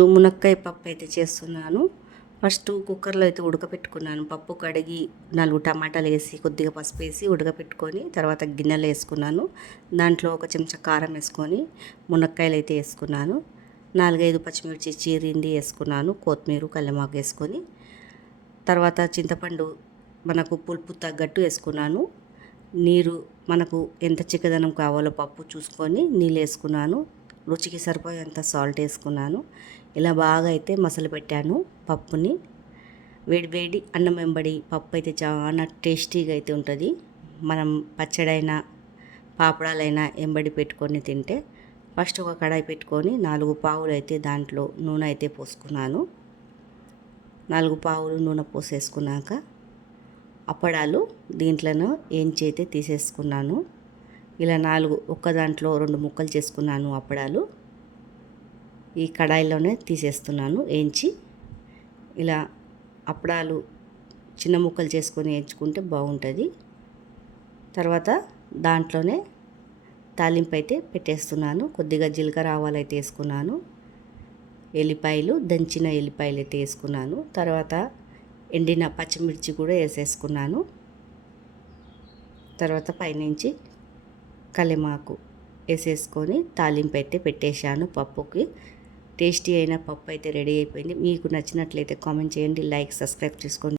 మునక్కాయ పప్పు అయితే చేస్తున్నాను. ఫస్ట్ కుక్కర్లో అయితే ఉడకపెట్టుకున్నాను. పప్పు కడిగి 4 టమాటాలు వేసి కొద్దిగా పసుపు వేసి ఉడకపెట్టుకొని తర్వాత గిన్నెలో వేసుకున్నాను. దాంట్లో ఒక చెంచా కారం వేసుకొని మునక్కాయలు అయితే వేసుకున్నాను. 4-5 పచ్చిమిర్చి చీరింది వేసుకున్నాను. కొత్తిమీర కల్యమాకు వేసుకొని తర్వాత చింతపండు మనకు పులుపు తగ్గట్టు వేసుకున్నాను. నీరు మనకు ఎంత చిక్కదనం కావాలో పప్పు చూసుకొని నీళ్ళు వేసుకున్నాను. రుచికి సరిపోయేంత సాల్ట్ వేసుకున్నాను. ఇలా బాగా అయితే మసలు పెట్టాను పప్పుని. వేడి వేడి అన్నం వెంబడి పప్పు అయితే చాలా టేస్టీగా అయితే ఉంటుంది. మనం పచ్చడైనా పాపడాలైనా ఎంబడి పెట్టుకొని తింటే. ఫస్ట్ ఒక కడాయి పెట్టుకొని 4 పావులు అయితే దాంట్లో నూనె అయితే పోసుకున్నాను. 4 పావులు నూనె పోసేసుకున్నాక అప్పడాలు దీంట్లోనూ ఏంచి అయితే తీసేసుకున్నాను. ఇలా 4 ఒక్క దాంట్లో 2 ముక్కలు చేసుకున్నాను అప్పడాలు. ఈ కడాయిలోనే తీసేస్తున్నాను ఏంచి. ఇలా అప్పడాలు చిన్న ముక్కలు చేసుకొని వేయించుకుంటే బాగుంటుంది. తర్వాత దాంట్లోనే తాలింపు అయితే పెట్టేస్తున్నాను. కొద్దిగా జీలకర్ర ఆవాలు అయితే వేసుకున్నాను. ఎల్లిపాయలు దంచిన ఎల్లిపాయలు అయితే వేసుకున్నాను. తర్వాత ఎండిన పచ్చిమిర్చి కూడా వేసేసుకున్నాను. తర్వాత పైనుంచి కల్యమాకు వేసేసుకొని తాలింపు అయితే పెట్టేశాను పప్పుకి. టేస్టీ అయిన పప్పు అయితే రెడీ అయిపోయింది. మీకు నచ్చినట్లయితే కామెంట్ చేయండి, లైక్, సబ్స్క్రైబ్ చేసుకోండి.